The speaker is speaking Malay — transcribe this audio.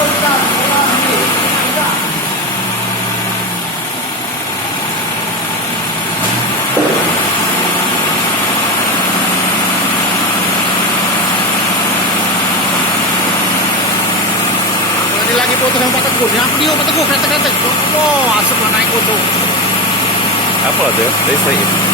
Ini lagi putus sama Pak Teguh. Apa dia Pak Teguh? Kretek-kretek. Oh, asap lah naik kutu. Apa tu? Listrik.